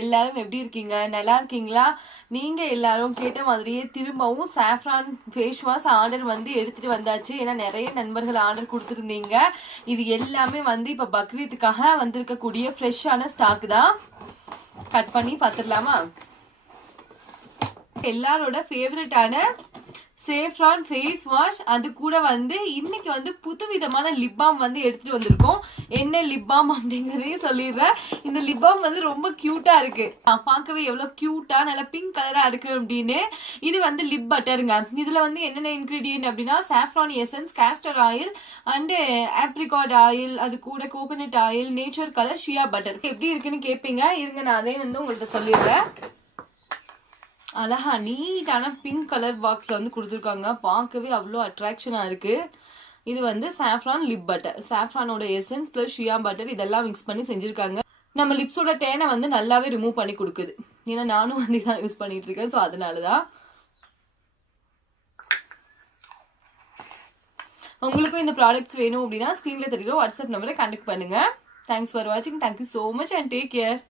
எல்லாரும் எப்படி இருக்கீங்க? நல்லா இருக்கீங்களா? நீங்க எல்லாரும் கேட்ட மாதிரியே திரும்பவும் சாஃப்ரான் ஃபேஸ் வாஷ் ஆர்டர் வந்து எடுத்துட்டு வந்தாச்சு. ஏன்னா நிறைய நண்பர்கள் ஆர்டர் கொடுத்துருந்தீங்க. இது எல்லாமே வந்து இப்ப பக்ரீத்துக்காக வந்திருக்கக்கூடிய ஃப்ரெஷ்ஷான ஸ்டாக் தான். கட் பண்ணி பார்த்துடலாமா? எல்லாரோட ஃபேவரட்டான சேஃப்ரான் ஃபேஸ் வாஷ், அது கூட வந்து இன்னைக்கு வந்து புதுவிதமான லிப் பாம் வந்து எடுத்துட்டு வந்திருக்கோம். என்ன லிப் பாம் அப்படிங்கறதையும் சொல்லிடுறேன். இந்த லிப் பாம் வந்து ரொம்ப கியூட்டா இருக்கு. பார்க்கவே எவ்வளவு கியூட்டா நல்ல பிங்க் கலரா இருக்கு அப்படின்னு. இது வந்து லிப் பட்டருங்க. இதுல வந்து என்னென்ன இன்கிரீடியன்ட் அப்படின்னா saffron essence, castor oil and apricot oil, அது கூட coconut oil, nature colour, shea butter. எப்படி இருக்குன்னு கேட்பீங்க. இருங்க நான் அதே வந்து உங்கள்கிட்ட சொல்லிடுறேன். அழகா நீட்டான பிங்க் கலர் பாக்ஸ்ல வந்து கொடுத்துருக்காங்க. பார்க்கவே அவ்வளோ அட்ராக்ஷனா இருக்கு. இது வந்து சாஃப்ரான் லிப் பட்டர், சாஃப்ரானோட எசன்ஸ் பிளஸ் ஷியா பட்டர் இதெல்லாம் மிக்ஸ் பண்ணி செஞ்சிருக்காங்க. நம்ம லிப்ஸோட டேனை வந்து நல்லாவே ரிமூவ் பண்ணி கொடுக்குது. ஏன்னா நானும் வந்து இதான் யூஸ் பண்ணிட்டு இருக்கேன். ஸோ அதனாலதான். உங்களுக்கும் இந்த ப்ராடக்ட்ஸ் வேணும் அப்படின்னா ஸ்கிரீன்ல தெரியும் வாட்ஸ்அப் நம்பரை கான்டாக்ட் பண்ணுங்க. தேங்க்ஸ் ஃபார் வாட்சிங். Thank you so much and take care.